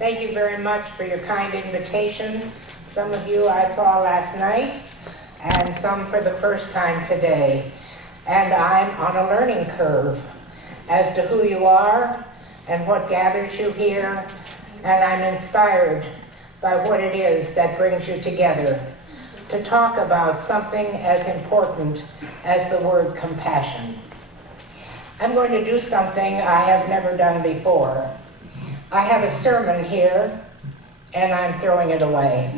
Thank you very much for your kind invitation. Some of you I saw last night, and some for the first time today. And I'm on a learning curve as to who you are and what gathers you here, and I'm inspired by what it is that brings you together to talk about something as important as the word compassion. I'm going to do something I have never done before. I have a sermon here, and I'm throwing it away.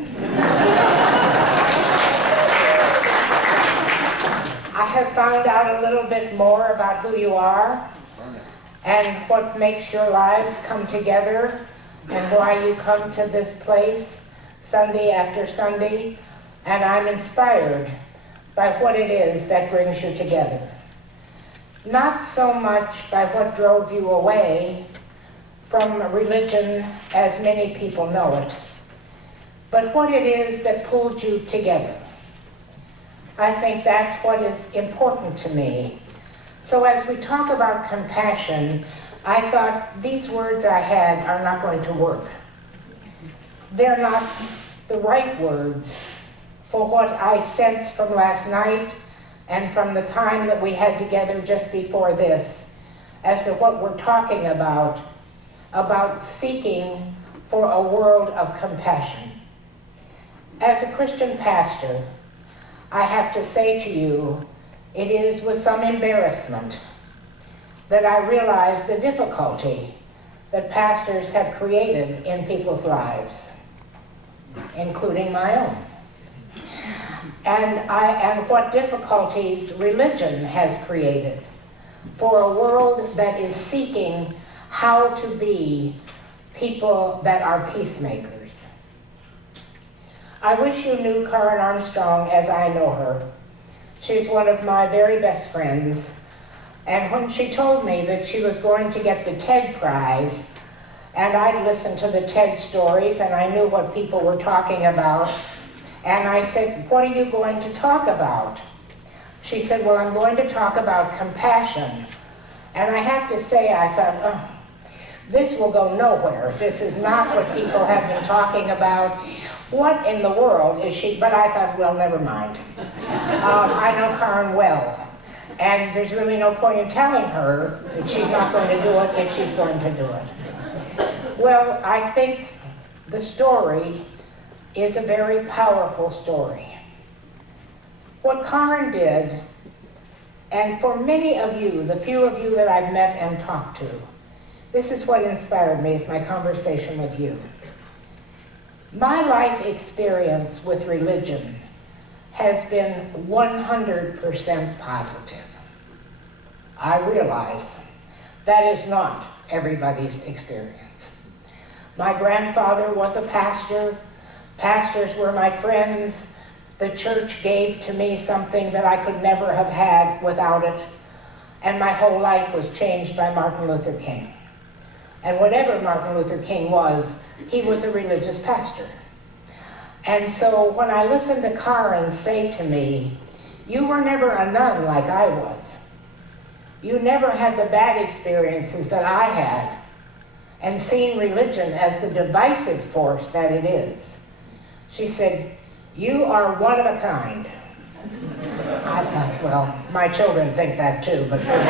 I have found out a little bit more about who you are and what makes your lives come together and why you come to this place Sunday after Sunday, and I'm inspired by what it is that brings you together. Not so much by what drove you away from religion as many people know it, but what it is that pulled you together. I think that's what is important to me. So as we talk about compassion, I thought these words I had are not going to work. They're not the right words for what I sensed from last night and from the time that we had together just before this, as to what we're talking about seeking for a world of compassion. As a Christian pastor, I have to say to you, it is with some embarrassment that I realize the difficulty that pastors have created in people's lives, including my own. And what difficulties religion has created for a world that is seeking how to be people that are peacemakers. I wish you knew Karen Armstrong as I know her. She's one of my very best friends, and when she told me that she was going to get the TED Prize, and I'd listened to the TED stories and I knew what people were talking about, and I said, "What are you going to talk about?" She said, "Well, I'm going to talk about compassion." And I have to say, I thought, oh, this will go nowhere. This is not what people have been talking about. What in the world is she? But I thought, well, never mind. I know Karen well, and there's really no point in telling her that she's not going to do it if she's going to do it. Well, I think the story is a very powerful story. What Karen did, and for many of you, the few of you that I've met and talked to, this is what inspired me, is my conversation with you. My life experience with religion has been 100% positive. I realize that is not everybody's experience. My grandfather was a pastor. Pastors were my friends. The church gave to me something that I could never have had without it. And my whole life was changed by Martin Luther King. And whatever Martin Luther King was, he was a religious pastor. And so when I listened to Karen say to me, "You were never a nun like I was. You never had the bad experiences that I had," and seeing religion as the divisive force that it is, she said, "You are one of a kind." I thought, well, my children think that too, but for very,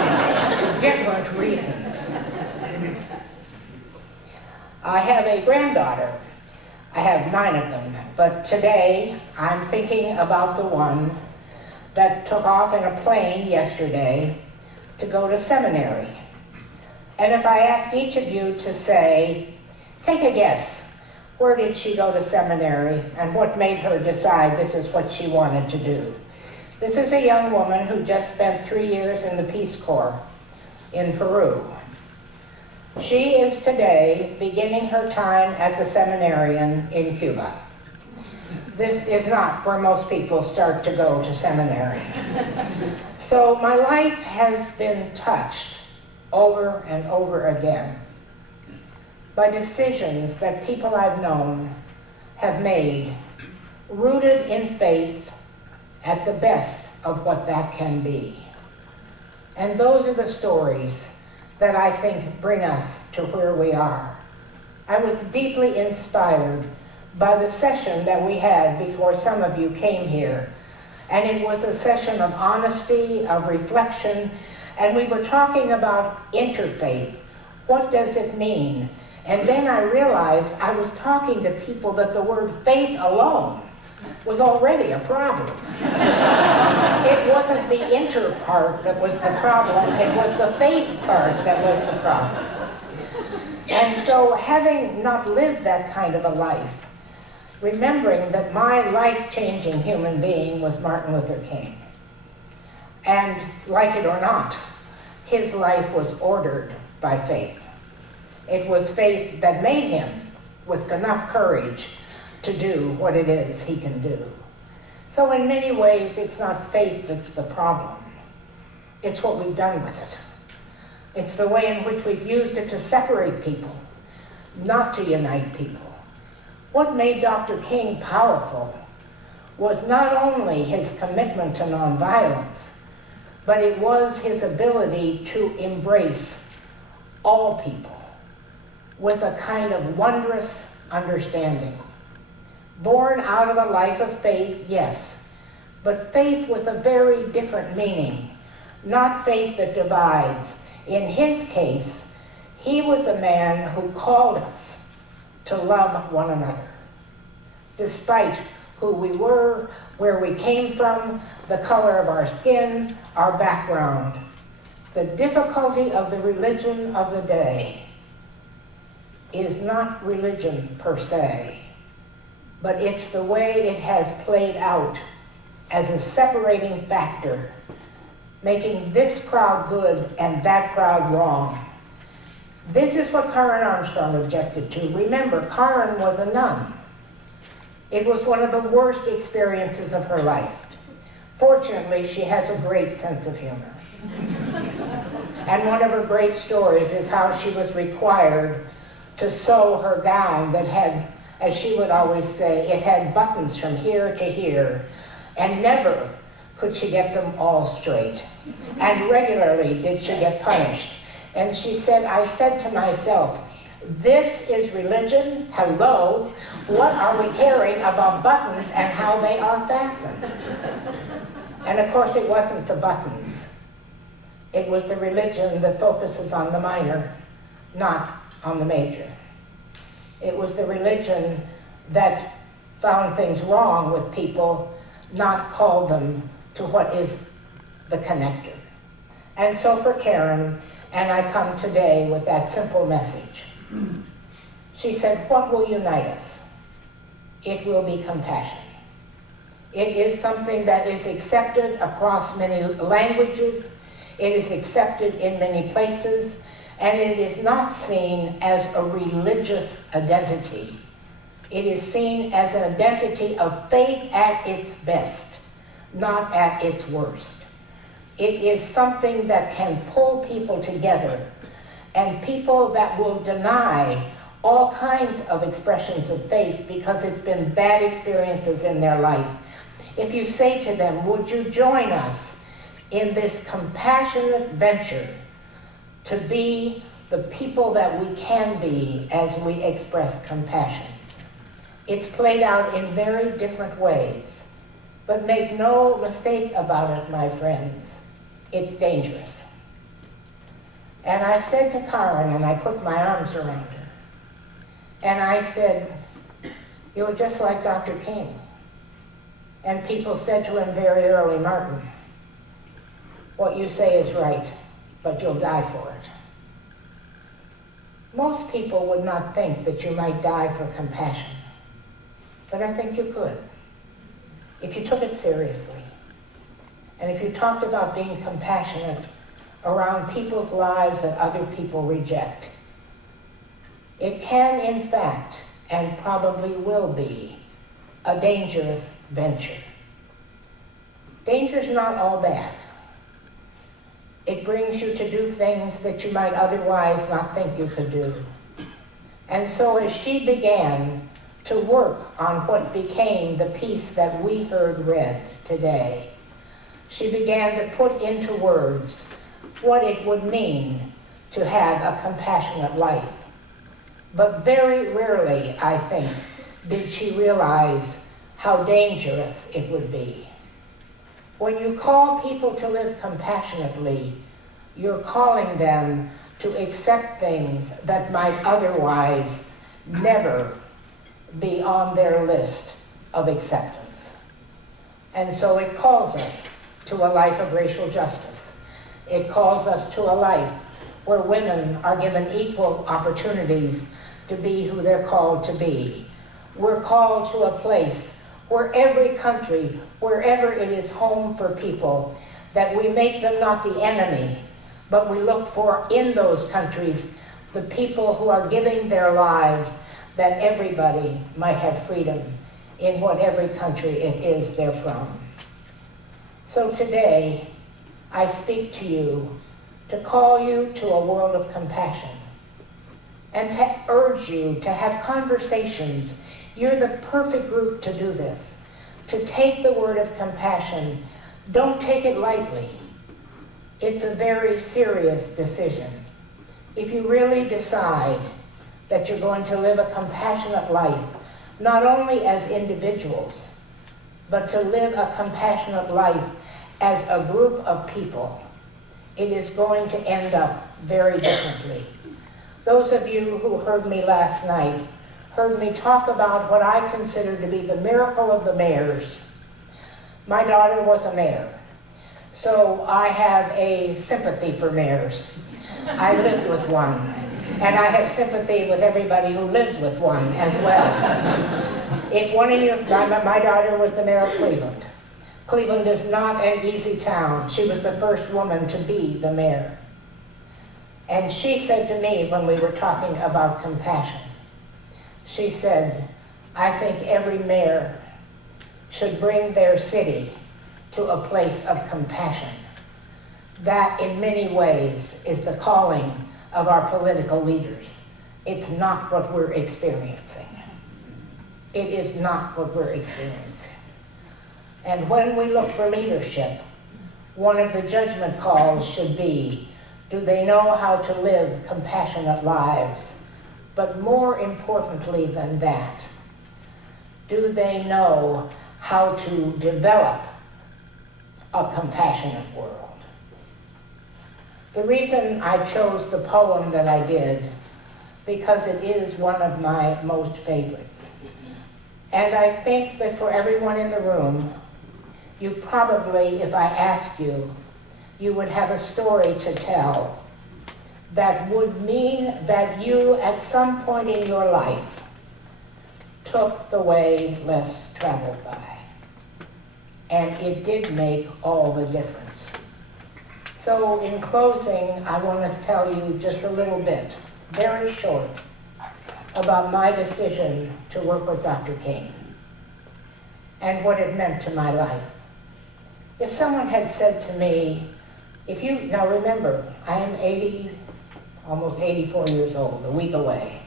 very different reasons. I have a granddaughter. I have 9 of them, but today I'm thinking about the one that took off in a plane yesterday to go to seminary. And if I ask each of you to say, take a guess, where did she go to seminary and what made her decide this is what she wanted to do? This is a young woman who just spent 3 years in the Peace Corps in Peru. She is today beginning her time as a seminarian in Cuba. This is not where most people start to go to seminary. So my life has been touched over and over again by decisions that people I've known have made, rooted in faith at the best of what that can be. And those are the stories that I think bring us to where we are. I was deeply inspired by the session that we had before some of you came here. And it was a session of honesty, of reflection, and we were talking about interfaith. What does it mean? And then I realized I was talking to people that the word faith alone was already a problem. It wasn't the inter part that was the problem, it was the faith part that was the problem. And so, having not lived that kind of a life, remembering that my life-changing human being was Martin Luther King, and like it or not, his life was ordered by faith. It was faith that made him with enough courage to do what it is he can do. So in many ways, it's not faith that's the problem. It's what we've done with it. It's the way in which we've used it to separate people, not to unite people. What made Dr. King powerful was not only his commitment to nonviolence, but it was his ability to embrace all people with a kind of wondrous understanding. Born out of a life of faith, yes, but faith with a very different meaning, not faith that divides. In his case, he was a man who called us to love one another, despite who we were, where we came from, the color of our skin, our background. The difficulty of the religion of the day is not religion per se, but it's the way it has played out as a separating factor, making this crowd good and that crowd wrong. This is what Karen Armstrong objected to. Remember, Karen was a nun. It was one of the worst experiences of her life. Fortunately, she has a great sense of humor. And one of her great stories is how she was required to sew her gown that had, as she would always say, it had buttons from here to here, and never could she get them all straight. And regularly did she get punished. And she said, I said to myself, this is religion? Hello? What are we caring about buttons and how they are fastened? And of course it wasn't the buttons. It was the religion that focuses on the minor, not on the major. It was the religion that found things wrong with people, not called them to what is the connector. And so for Karen, and I come today with that simple message. She said, what will unite us? It will be compassion. It is something that is accepted across many languages. It is accepted in many places, and it is not seen as a religious identity. It is seen as an identity of faith at its best, not at its worst. It is something that can pull people together, and people that will deny all kinds of expressions of faith because it's been bad experiences in their life. If you say to them, would you join us in this compassionate venture to be the people that we can be as we express compassion? It's played out in very different ways, but make no mistake about it, my friends, it's dangerous. And I said to Karen, and I put my arms around her, and I said, you're just like Dr. King. And people said to him very early, Martin, what you say is right, but you'll die for it. Most people would not think that you might die for compassion, but I think you could, if you took it seriously. And if you talked about being compassionate around people's lives that other people reject. It can, in fact, and probably will be, a dangerous venture. Danger's not all bad. It brings you to do things that you might otherwise not think you could do. And so as she began to work on what became the piece that we heard read today, she began to put into words what it would mean to have a compassionate life. But very rarely, I think, did she realize how dangerous it would be. When you call people to live compassionately, you're calling them to accept things that might otherwise never be on their list of acceptance. And so it calls us to a life of racial justice. It calls us to a life where women are given equal opportunities to be who they're called to be. We're called to a place where every country, wherever it is home for people, that we make them not the enemy, but we look for in those countries the people who are giving their lives that everybody might have freedom in whatever country it is they're from. So today, I speak to you to call you to a world of compassion and to urge you to have conversations. You're the perfect group to do this, to take the word of compassion. Don't take it lightly. It's a very serious decision. If you really decide that you're going to live a compassionate life, not only as individuals, but to live a compassionate life as a group of people, it is going to end up very differently. Those of you who heard me last night heard me talk about what I consider to be the miracle of the mayors. My daughter was a mayor, so I have a sympathy for mayors. I lived with one, and I have sympathy with everybody who lives with one as well. If one of you, my daughter was the mayor of Cleveland. Cleveland is not an easy town. She was the first woman to be the mayor. And she said to me when we were talking about compassion, she said, I think every mayor should bring their city to a place of compassion. That, in many ways, is the calling of our political leaders. It's not what we're experiencing. It is not what we're experiencing. And when we look for leadership, one of the judgment calls should be, do they know how to live compassionate lives? But more importantly than that, do they know how to develop a compassionate world? The reason I chose the poem that I did, because it is one of my most favorites. And I think that for everyone in the room, you probably, if I ask you, you would have a story to tell that would mean that you, at some point in your life, took the way less traveled by. And it did make all the difference. So in closing, I want to tell you just a little bit, very short, about my decision to work with Dr. King and what it meant to my life. If someone had said to me, now remember, I am almost 84 years old, a week away.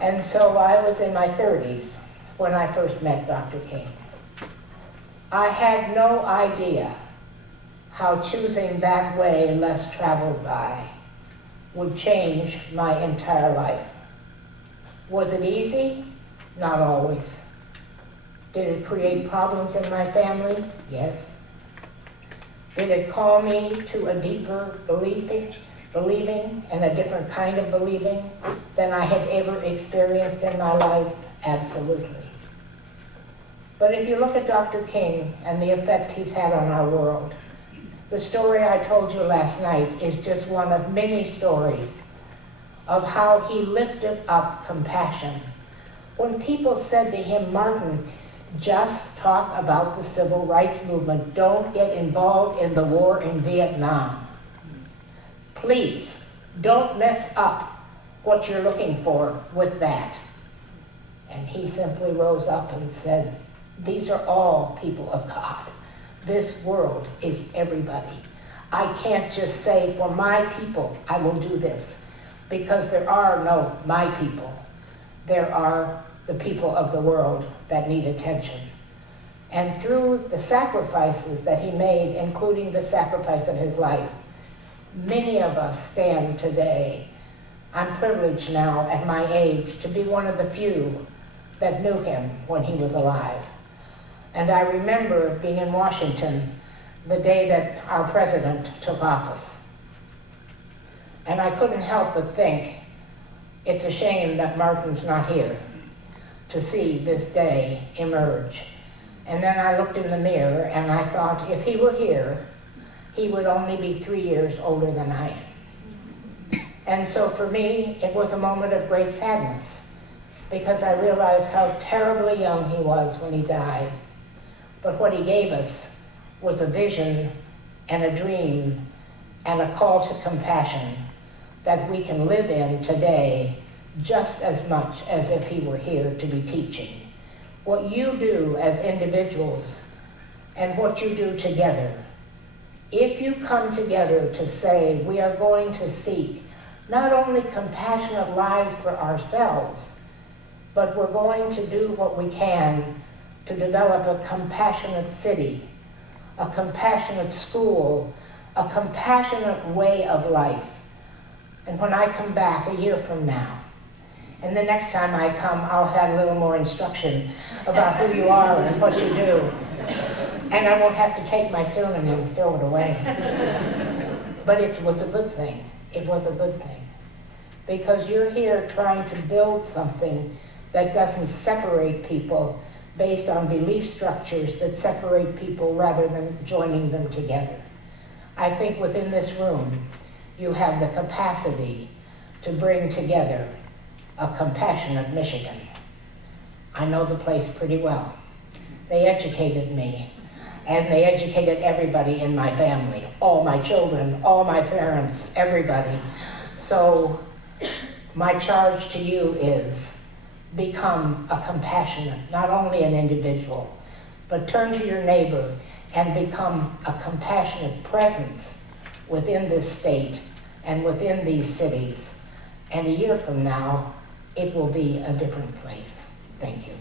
And so I was in my 30s when I first met Dr. King. I had no idea how choosing that way less traveled by would change my entire life. Was it easy? Not always. Did it create problems in my family? Yes. Did it call me to a deeper believing and a different kind of believing than I had ever experienced in my life? Absolutely. But if you look at Dr. King and the effect he's had on our world, the story I told you last night is just one of many stories of how he lifted up compassion. When people said to him, Martin, just talk about the civil rights movement. Don't get involved in the war in Vietnam. Please, don't mess up what you're looking for with that. And he simply rose up and said, these are all people of God. This world is everybody. I can't just say, for my people, I will do this, because there are no my people. There are the people of the world that need attention. And through the sacrifices that he made, including the sacrifice of his life, many of us stand today I'm privileged now at my age to be one of the few that knew him when he was alive. And I remember being in Washington the day that our president took office. And I couldn't help but think, it's a shame that Martin's not here to see this day emerge. And then I looked in the mirror and I thought, if he were here, he would only be 3 years older than I am. And so for me, it was a moment of great sadness, because I realized how terribly young he was when he died. But what he gave us was a vision and a dream and a call to compassion that we can live in today just as much as if he were here to be teaching. What you do as individuals and what you do together, if you come together to say we are going to seek not only compassionate lives for ourselves, but we're going to do what we can to develop a compassionate city, a compassionate school, a compassionate way of life. And when I come back a year from now, and the next time I come, I'll have a little more instruction about who you are and what you do. And I won't have to take my sermon and throw it away. But it was a good thing. It was a good thing. Because you're here trying to build something that doesn't separate people based on belief structures that separate people rather than joining them together. I think within this room, you have the capacity to bring together a compassionate Michigan. I know the place pretty well. They educated me, and they educated everybody in my family, all my children, all my parents, everybody. So my charge to you is become a compassionate, not only an individual, but turn to your neighbor and become a compassionate presence within this state and within these cities. And a year from now, it will be a different place. Thank you.